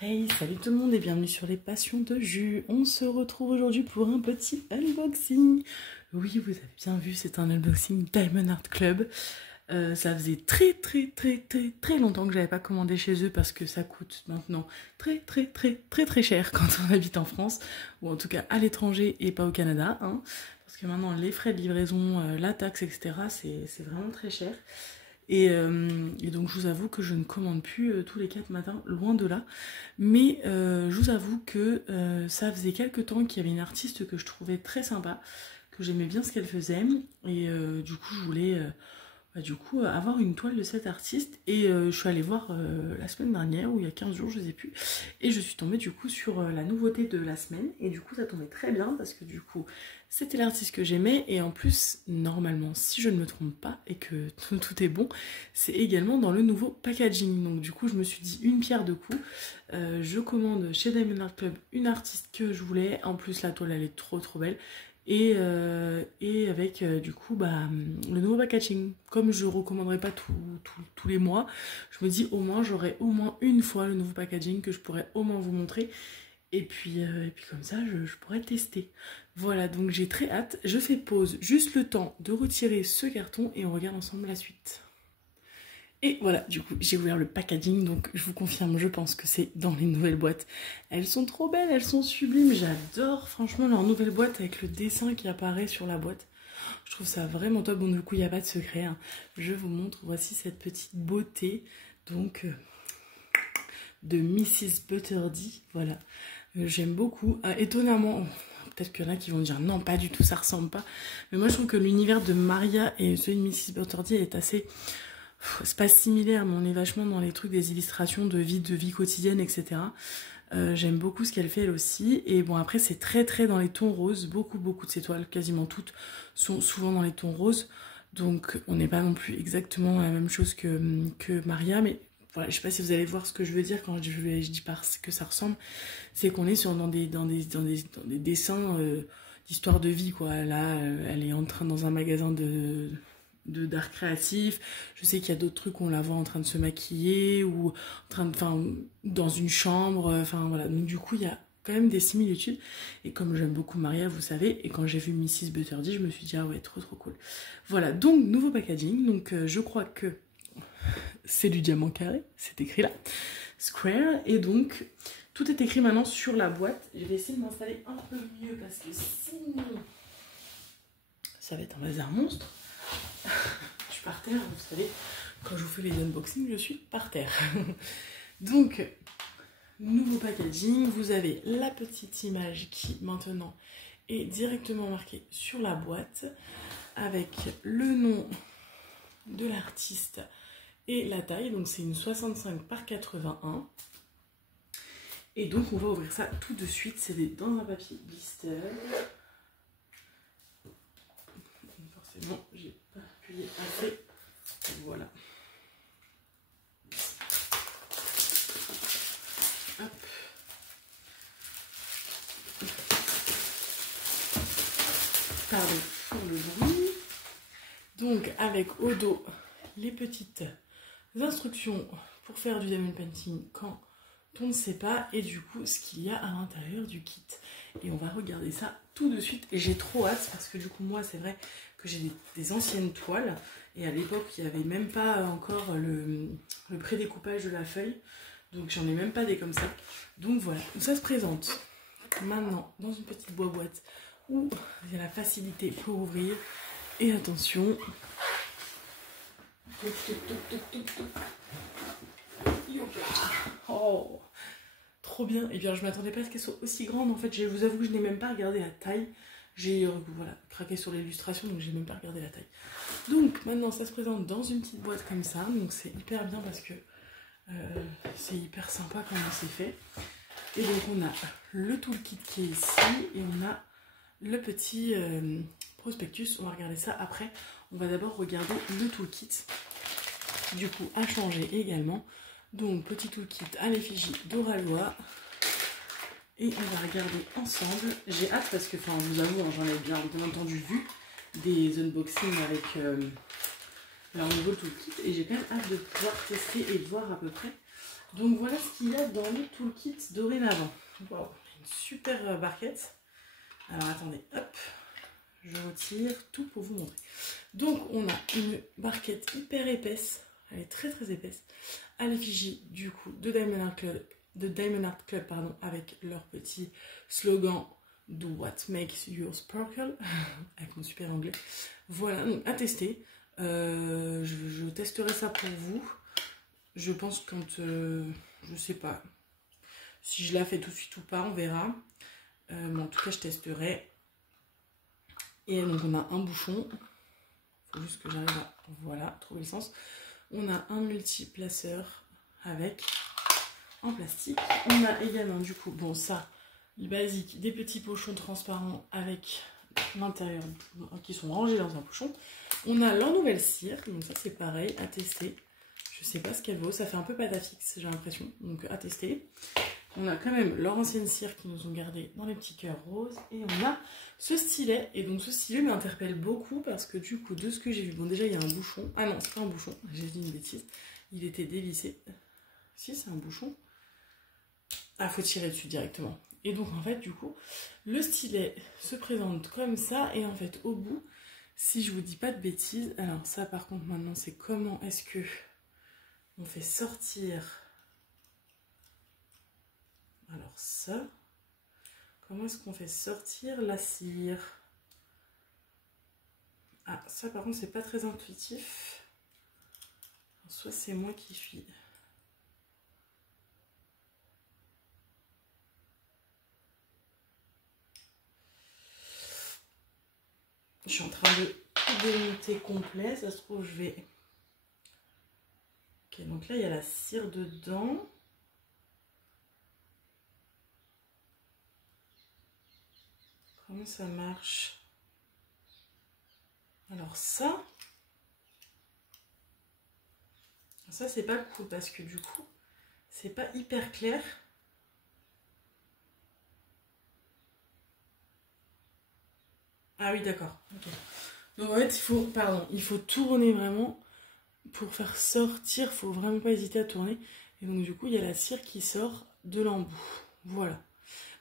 Hey, salut tout le monde et bienvenue sur les Passions de Jus. On se retrouve aujourd'hui pour un petit unboxing. Oui, vous avez bien vu, c'est un unboxing Diamond Art Club. Ça faisait très longtemps que j'avais pas commandé chez eux parce que ça coûte maintenant très cher quand on habite en France, ou en tout cas à l'étranger et pas au Canada, hein, parce que maintenant les frais de livraison, la taxe, etc. c'est vraiment très cher. Et donc je vous avoue que je ne commande plus tous les 4 matins, loin de là. Mais je vous avoue que ça faisait quelques temps qu'il y avait une artiste que je trouvais très sympa, que j'aimais bien ce qu'elle faisait. Et du coup je voulais avoir une toile de cette artiste. Et je suis allée voir la semaine dernière, ou il y a 15 jours, je ne sais plus. Et je suis tombée du coup sur la nouveauté de la semaine. Et du coup ça tombait très bien parce que du coup c'était l'artiste que j'aimais. Et en plus, normalement, si je ne me trompe pas et que tout est bon, c'est également dans le nouveau packaging. Donc du coup je me suis dit une pierre deux coups. Je commande chez Diamond Art Club une artiste que je voulais. En plus la toile elle est trop belle. Et avec du coup le nouveau packaging. Comme je ne recommanderais pas tous les mois, je me dis au moins j'aurai au moins une fois le nouveau packaging que je pourrais au moins vous montrer. Et puis comme ça je pourrais tester. Voilà, donc j'ai très hâte. Je fais pause, juste le temps de retirer ce carton et on regarde ensemble la suite. Et voilà, du coup, j'ai ouvert le packaging, donc je vous confirme, je pense que c'est dans les nouvelles boîtes. Elles sont trop belles, elles sont sublimes, j'adore franchement leur nouvelle boîte avec le dessin qui apparaît sur la boîte. Je trouve ça vraiment top. Bon, du coup, il n'y a pas de secret, hein. Je vous montre, voici cette petite beauté, donc, de Mrs. Butterdy, voilà. J'aime beaucoup. Étonnamment, peut-être qu'il y en a qui vont dire non, pas du tout, ça ressemble pas. Mais moi, je trouve que l'univers de Maria et celui de Mrs. Butterdy est assez... C'est pas similaire, mais on est vachement dans les trucs des illustrations de vie quotidienne, etc. J'aime beaucoup ce qu'elle fait elle aussi. Et bon, après c'est très dans les tons roses. Beaucoup de ces toiles, quasiment toutes, sont souvent dans les tons roses. Donc on n'est pas non plus exactement dans la même chose que Maria. Mais voilà, je sais pas si vous allez voir ce que je veux dire quand je dis pas que ça ressemble. C'est qu'on est dans des dessins d'histoire de vie, quoi. Là, elle est en train dans un magasin d'art créatif. Je sais qu'il y a d'autres trucs où on la voit en train de se maquiller ou dans une chambre, voilà. Donc du coup il y a quand même des similitudes et comme j'aime beaucoup Maria, vous savez, et quand j'ai vu Mrs. Butterdy, je me suis dit ah ouais, trop cool. Voilà, donc nouveau packaging. Donc je crois que c'est du diamant carré, c'est écrit là, square, et donc tout est écrit maintenant sur la boîte. Je vais essayer de m'installer un peu mieux parce que sinon ça va être un bazar monstre. Je suis par terre, vous savez, quand je vous fais les unboxings, je suis par terre. Donc, nouveau packaging, vous avez la petite image qui maintenant est directement marquée sur la boîte avec le nom de l'artiste et la taille. Donc c'est une 65 par 81. Et donc on va ouvrir ça tout de suite, c'est dans un papier blister. Forcément, j'ai pas appuyé assez. Voilà. Hop. Pardon pour le bruit. Donc avec au dos les petites instructions pour faire du diamond painting quand on ne sait pas, et du coup ce qu'il y a à l'intérieur du kit. Et on va regarder ça tout de suite et j'ai trop hâte parce que du coup moi c'est vrai que j'ai des anciennes toiles et à l'époque il n'y avait même pas encore le prédécoupage de la feuille, donc j'en ai même pas des comme ça. Donc voilà, ça se présente maintenant dans une petite boîte où il y a la facilité pour ouvrir. Et attention, oh, trop bien. Et bien je m'attendais pas à ce qu'elle soit aussi grande. En fait, je vous avoue que je n'ai même pas regardé la taille. J'ai voilà, craqué sur l'illustration, donc j'ai même pas regardé la taille. Donc maintenant ça se présente dans une petite boîte comme ça. Donc c'est hyper bien parce que c'est hyper sympa comment c'est fait. Et donc on a le toolkit qui est ici et on a le petit prospectus. On va regarder ça après. On va d'abord regarder le toolkit. Du coup à changer également. Donc petit toolkit à l'effigie d'Oralois. Et on va regarder ensemble. J'ai hâte parce que, enfin, vous avoue, j'en ai bien entendu vu. des unboxings avec leur nouveau toolkit. Et j'ai quand même hâte de pouvoir tester et de voir à peu près. Donc voilà ce qu'il y a dans le toolkit dorénavant. Wow, une super barquette. Alors attendez, hop, je retire tout pour vous montrer. Donc on a une barquette hyper épaisse, elle est très très épaisse, à l'effigie du coup de Diamond Art Club, pardon, avec leur petit slogan Do What Makes You Sparkle, avec mon super anglais. Voilà, donc à tester. Je testerai ça pour vous. Je pense quand, je sais pas, si je la fais tout de suite ou pas, on verra. Mais en tout cas, je testerai. Et donc, on a un bouchon. Il faut juste que j'arrive à, voilà, trouver le sens. On a un multiplaceur avec en plastique. On a également, du coup, bon, ça, le basique, des petits pochons transparents avec l'intérieur qui sont rangés dans un pochon. On a leur nouvelle cire. Donc, ça, c'est pareil, à tester. Je sais pas ce qu'elle vaut. Ça fait un peu pâte à fixe, j'ai l'impression. Donc, à tester. On a quand même leur ancienne cire qui nous ont gardé dans les petits cœurs roses. Et on a ce stylet. Et donc ce stylet m'interpelle beaucoup parce que du coup, de ce que j'ai vu, bon déjà il y a un bouchon. Ah non, c'est pas un bouchon, j'ai dit une bêtise. Il était dévissé. Si, c'est un bouchon. Ah, faut tirer dessus directement. Et donc en fait, du coup, le stylet se présente comme ça. Et en fait, au bout, si je vous dis pas de bêtises, alors ça par contre maintenant, c'est comment est-ce que on fait sortir... Alors ça, comment est-ce qu'on fait sortir la cire? Ah, ça par contre, c'est pas très intuitif. Soit c'est moi qui suis... Je suis en train de démonter complet, ça se trouve je vais... Ok, donc là il y a la cire dedans. Comment ça marche? Alors ça c'est pas cool parce que du coup, c'est pas hyper clair. Ah oui, d'accord. Okay. Donc en fait, il faut tourner vraiment pour faire sortir. Il faut vraiment pas hésiter à tourner. Et donc du coup, il y a la cire qui sort de l'embout. Voilà.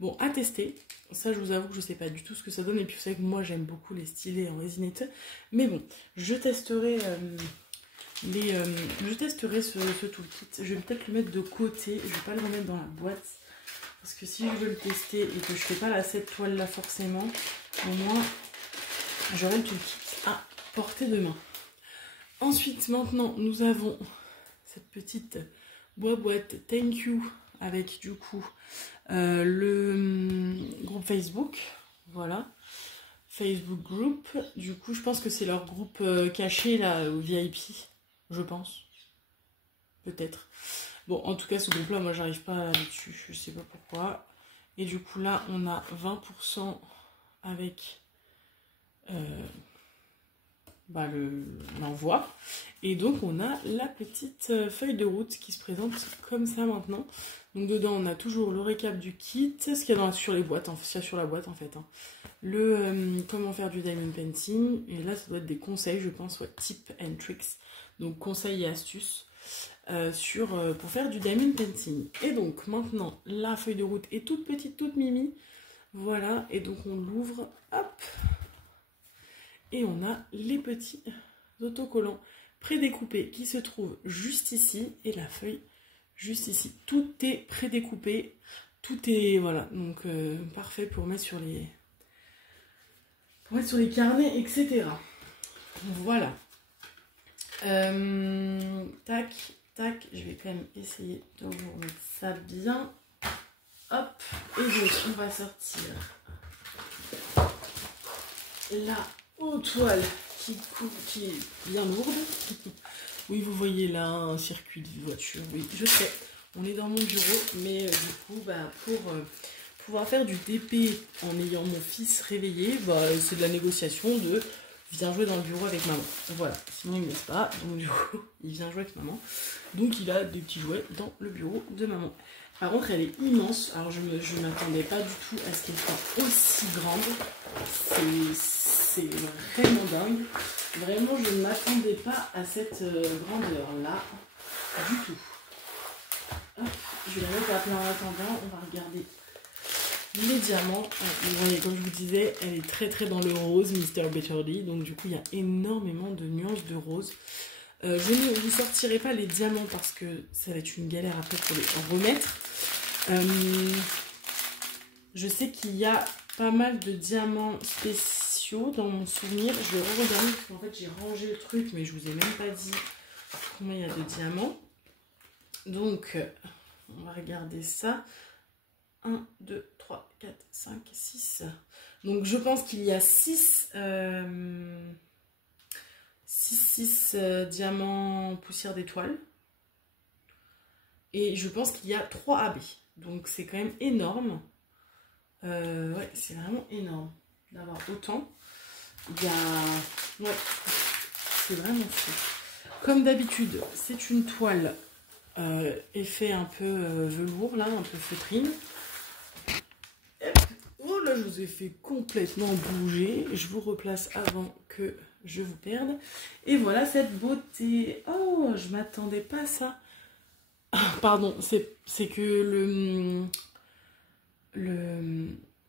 Bon, à tester. Ça, je vous avoue que je sais pas du tout ce que ça donne. Et puis, vous savez que moi, j'aime beaucoup les stylets en résinette. Mais bon, je testerai ce toolkit. Je vais peut-être le mettre de côté. Je vais pas le remettre dans la boîte. Parce que si je veux le tester et que je fais pas cette toile là forcément, au moins, j'aurai le toolkit à portée de main. Ensuite, maintenant, nous avons cette petite boîte Thank You avec du coup le groupe Facebook, voilà, Facebook Group. Du coup, je pense que c'est leur groupe caché là au VIP, je pense, peut-être. Bon, en tout cas, ce groupe-là, moi, j'arrive pas dessus, je sais pas pourquoi. Et du coup, là, on a 20% avec l'envoi. Et donc, on a la petite feuille de route qui se présente comme ça maintenant. Donc, dedans, on a toujours le récap du kit, ce qu'il y a sur les boîtes, ce qu'il y a sur la boîte, en fait. Hein. Comment faire du diamond painting. Et là, ça doit être des conseils, je pense, ouais, tips and tricks. Donc, conseils et astuces. Pour faire du diamond painting. Et donc maintenant la feuille de route est toute petite, toute mimi, voilà, et donc on l'ouvre, hop, et on a les petits autocollants prédécoupés qui se trouvent juste ici, et la feuille juste ici. Tout est prédécoupé, tout est, voilà, donc parfait pour mettre sur les carnets, etc. Voilà. Tac. Tac, je vais quand même essayer de vous remettre ça bien. Hop, et donc on va sortir la haute toile qui est bien lourde. Oui, vous voyez là un circuit de voiture, oui, je sais. On est dans mon bureau, mais du coup, pour pouvoir faire du DP en ayant mon fils réveillé, c'est de la négociation de... Viens jouer dans le bureau avec maman. Voilà, sinon il ne laisse pas, donc du coup, il vient jouer avec maman. Donc il a des petits jouets dans le bureau de maman. Par contre, elle est immense. Alors, je m'attendais pas du tout à ce qu'elle soit aussi grande. C'est vraiment dingue. Vraiment, je ne m'attendais pas à cette grandeur-là du tout. Hop, je vais la mettre à plat en attendant. On va regarder les diamants. Vous voyez, comme je vous disais, elle est très très dans le rose, Mr. Betterly. Donc, du coup, il y a énormément de nuances de rose. Je ne vous sortirai pas les diamants parce que ça va être une galère après pour les remettre. Je sais qu'il y a pas mal de diamants spéciaux dans mon souvenir. Je vais re-regarder parce qu'en fait j'ai rangé le truc mais je vous ai même pas dit combien il y a de diamants. Donc on va regarder ça. 1, 2, 3, 4, 5, 6. Donc je pense qu'il y a 6 diamants poussière d'étoile. Et je pense qu'il y a 3 AB. Donc c'est quand même énorme. Ouais, c'est vraiment énorme d'avoir autant. Il y a... Ouais, c'est vraiment fou. Comme d'habitude, c'est une toile effet un peu velours, là, un peu feutrine. Oh là, je vous ai fait complètement bouger. Je vous replace avant que je vous perde. Et voilà cette beauté. Oh, je m'attendais pas à ça. Pardon, c'est que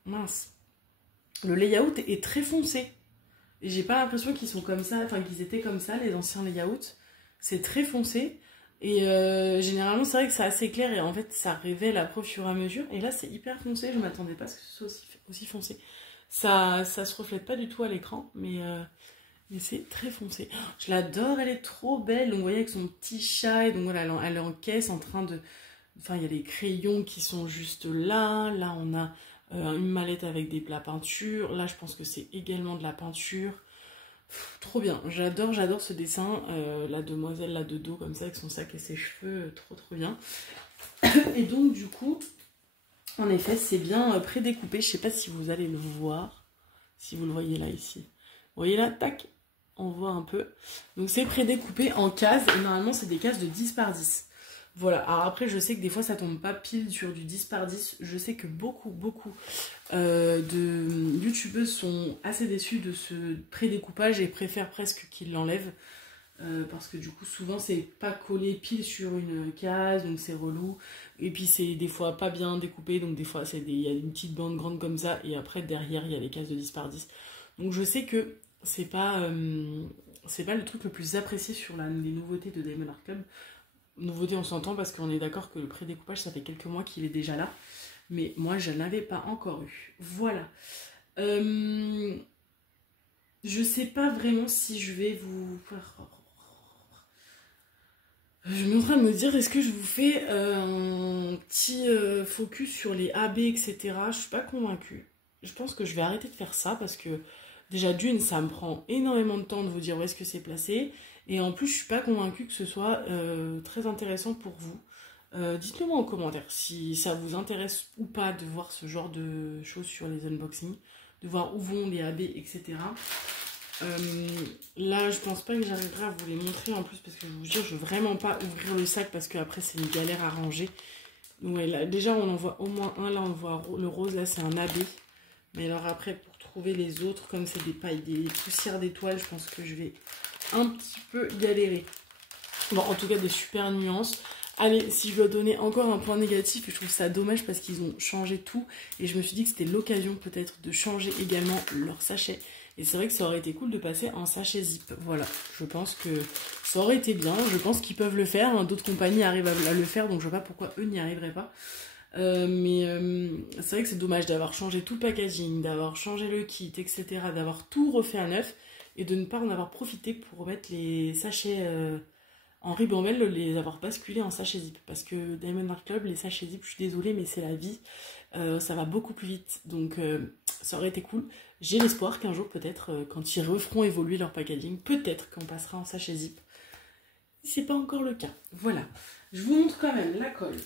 mince, le layout est très foncé. Et j'ai pas l'impression qu'ils sont comme ça, enfin qu'ils étaient comme ça, les anciens layouts. C'est très foncé. Et généralement, c'est vrai que c'est assez clair et en fait, ça révèle après au fur et à mesure. Et là, c'est hyper foncé. Je m'attendais pas à ce que ce soit aussi foncé. Ça se reflète pas du tout à l'écran, mais c'est très foncé. Je l'adore, elle est trop belle. Donc, vous voyez, avec son petit chat, et donc voilà, elle est en caisse en train de. Enfin, il y a les crayons qui sont juste là. Là, on a une mallette avec de la peinture. Là, je pense que c'est également de la peinture. Trop bien, j'adore ce dessin. La demoiselle là de dos comme ça avec son sac et ses cheveux, trop bien. Et donc du coup, en effet, c'est bien prédécoupé. Je sais pas si vous allez le voir, si vous le voyez là ici. Vous voyez là, tac, on voit un peu. Donc c'est prédécoupé en cases et normalement c'est des cases de 10 par 10. Voilà, alors après je sais que des fois ça tombe pas pile sur du 10 par 10. Je sais que beaucoup de youtubeuses sont assez déçues de ce prédécoupage et préfèrent presque qu'ils l'enlèvent. Parce que du coup souvent c'est pas collé pile sur une case, donc c'est relou. Et puis c'est des fois pas bien découpé, donc des fois il y a une petite bande grande comme ça et après derrière il y a les cases de 10 par 10. Donc je sais que c'est pas le truc le plus apprécié sur les nouveautés de Diamond Art Club. Nouveauté, on s'entend parce qu'on est d'accord que le prédécoupage, ça fait quelques mois qu'il est déjà là. Mais moi, je n'avais pas encore eu. Voilà. Je sais pas vraiment si je vais vous... Je suis en train de me dire, est-ce que je vous fais un petit focus sur les AB, etc. Je suis pas convaincue. Je pense que je vais arrêter de faire ça parce que déjà d'une, ça me prend énormément de temps de vous dire où est-ce que c'est placé. Et en plus, je suis pas convaincue que ce soit très intéressant pour vous. Dites-le moi en commentaire si ça vous intéresse ou pas de voir ce genre de choses sur les unboxings, de voir où vont les AB, etc. Là, je pense pas que j'arriverai à vous les montrer en plus parce que je vous jure, je veux vraiment pas ouvrir le sac parce qu'après c'est une galère à ranger. Donc, ouais, là, déjà, on en voit au moins un. Là, on voit le rose, là c'est un AB. Mais alors après, pour trouver les autres, comme c'est des pailles, des poussières d'étoiles, je pense que je vais un petit peu galérer. Bon, en tout cas, des super nuances. Allez, si je dois donner encore un point négatif, je trouve ça dommage parce qu'ils ont changé tout. Et je me suis dit que c'était l'occasion peut-être de changer également leur sachet. Et c'est vrai que ça aurait été cool de passer en sachet zip. Voilà, je pense que ça aurait été bien. Je pense qu'ils peuvent le faire. Hein. D'autres compagnies arrivent à le faire, donc je vois pas pourquoi eux n'y arriveraient pas. Mais c'est vrai que c'est dommage d'avoir changé tout le packaging, d'avoir changé le kit, etc. D'avoir tout refait à neuf et de ne pas en avoir profité pour remettre les sachets en ribambelle, les avoir basculés en sachet zip. Parce que Diamond Art Club, les sachets zip, je suis désolée, mais c'est la vie. Ça va beaucoup plus vite, donc ça aurait été cool. J'ai l'espoir qu'un jour, peut-être, quand ils referont évoluer leur packaging, peut-être qu'on passera en sachet zip. C'est pas encore le cas. Voilà. Je vous montre quand même la colle.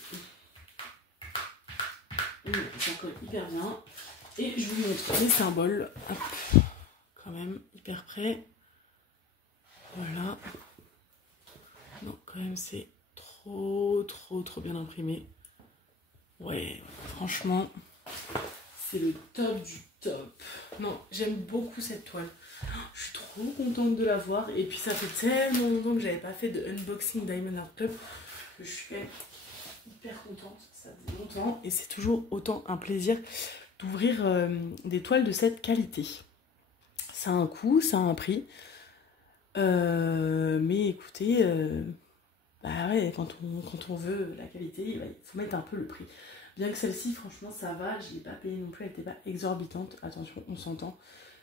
Ça colle hyper bien. Et je vous montre les symboles. Hop. Quand même, hyper près. Voilà. Non, quand même, c'est trop bien imprimé. Ouais, franchement, c'est le top du top. Non, j'aime beaucoup cette toile. Je suis trop contente de la voir. Et puis ça fait tellement longtemps que j'avais pas fait de unboxing Diamond Art Club que je suis hyper contente. Ça fait longtemps et c'est toujours autant un plaisir d'ouvrir des toiles de cette qualité. Ça a un coût, ça a un prix. Mais écoutez, bah ouais, quand on veut la qualité, il faut mettre un peu le prix. Bien que celle-ci, franchement, ça va, je ne l'ai pas payée non plus, elle n'était pas exorbitante, attention, on s'entend.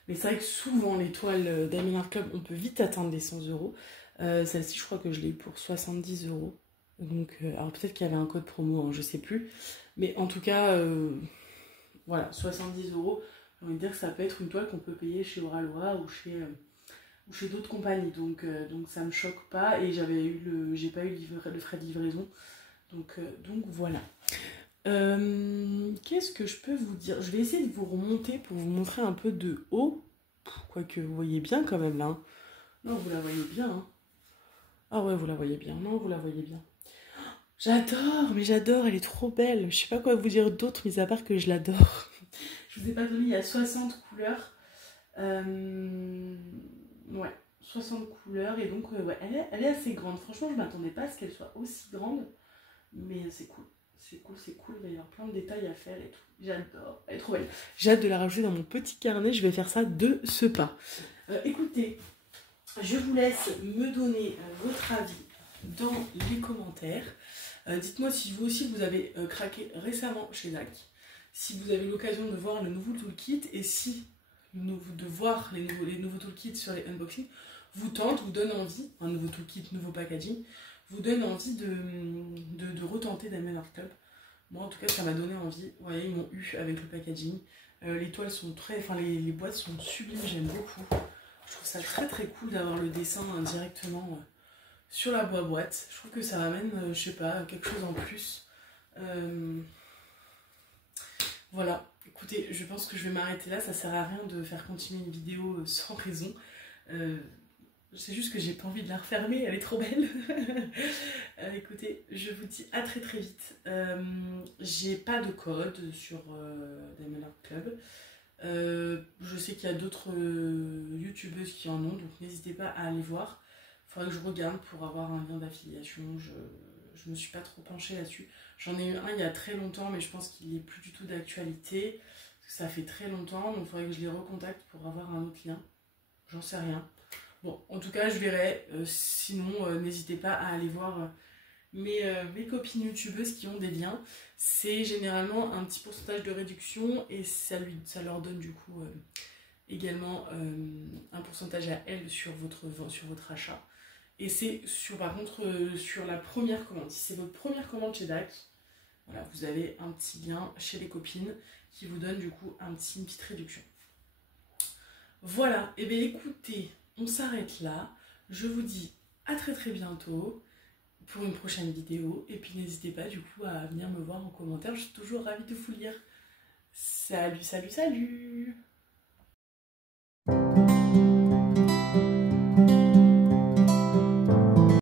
Mais c'est vrai que souvent, les toiles Diamond Art Club, on peut vite atteindre les 100 euros. Celle-ci, je crois que je l'ai eu pour 70 euros. Donc, alors peut-être qu'il y avait un code promo, hein, je sais plus. Mais en tout cas, voilà, 70 euros. J'ai envie de dire que ça peut être une toile qu'on peut payer chez Oralois ou chez d'autres compagnies. Donc ça me choque pas. Et j'ai pas eu le frais de livraison. Donc voilà. Qu'est-ce que je peux vous dire? Je vais essayer de vous remonter pour vous montrer un peu de haut. Quoique vous voyez bien quand même là. Hein. Non, vous la voyez bien. Hein. Ah ouais, vous la voyez bien. Non, vous la voyez bien. J'adore, mais j'adore, elle est trop belle. Je sais pas quoi vous dire d'autre, mais à part que je l'adore. Je vous ai pas donné, il y a 60 couleurs. Ouais, 60 couleurs. Et donc, ouais, elle est assez grande. Franchement, je m'attendais pas à ce qu'elle soit aussi grande. Mais c'est cool. C'est cool, c'est cool. Il va y avoir plein de détails à faire et tout. J'adore. Elle est trop belle. J'ai hâte de la rajouter dans mon petit carnet. Je vais faire ça de ce pas. Écoutez, je vous laisse me donner votre avis dans les commentaires. Dites-moi si vous aussi vous avez craqué récemment chez Zach. Si vous avez l'occasion de voir le nouveau toolkit et si de voir les nouveaux toolkits sur les unboxings vous tente, vous donne envie, un nouveau toolkit, nouveau packaging, vous donne envie de retenter Diamond Art Club. Moi en tout cas ça m'a donné envie. Vous voyez, ils m'ont eu avec le packaging. Les toiles sont les boîtes sont sublimes, j'aime beaucoup. Je trouve ça très très cool d'avoir le dessin directement sur la boîte. Je trouve que ça amène, je sais pas, quelque chose en plus. Voilà, écoutez, je pense que je vais m'arrêter là. Ça sert à rien de faire continuer une vidéo sans raison. C'est juste que j'ai pas envie de la refermer, elle est trop belle. Écoutez, je vous dis à très très vite. J'ai pas de code sur Diamond Art Club. Je sais qu'il y a d'autres youtubeuses qui en ont, donc n'hésitez pas à aller voir. Il faudra que je regarde pour avoir un lien d'affiliation. Je me suis pas trop penchée là-dessus. J'en ai eu un il y a très longtemps, mais je pense qu'il n'est plus du tout d'actualité. Ça fait très longtemps, donc il faudrait que je les recontacte pour avoir un autre lien. J'en sais rien. Bon, en tout cas, je verrai. Sinon, n'hésitez pas à aller voir mes copines youtubeuses qui ont des liens. C'est généralement un petit pourcentage de réduction et ça leur donne du coup également un pourcentage à elles sur votre achat. Et c'est par contre sur la première commande. Si c'est votre première commande chez DAC, voilà, vous avez un petit lien chez les copines qui vous donne du coup une petite réduction. Voilà, et bien écoutez, on s'arrête là. Je vous dis à très très bientôt pour une prochaine vidéo. Et puis n'hésitez pas du coup à venir me voir en commentaire. Je suis toujours ravie de vous lire. Salut, salut, salut!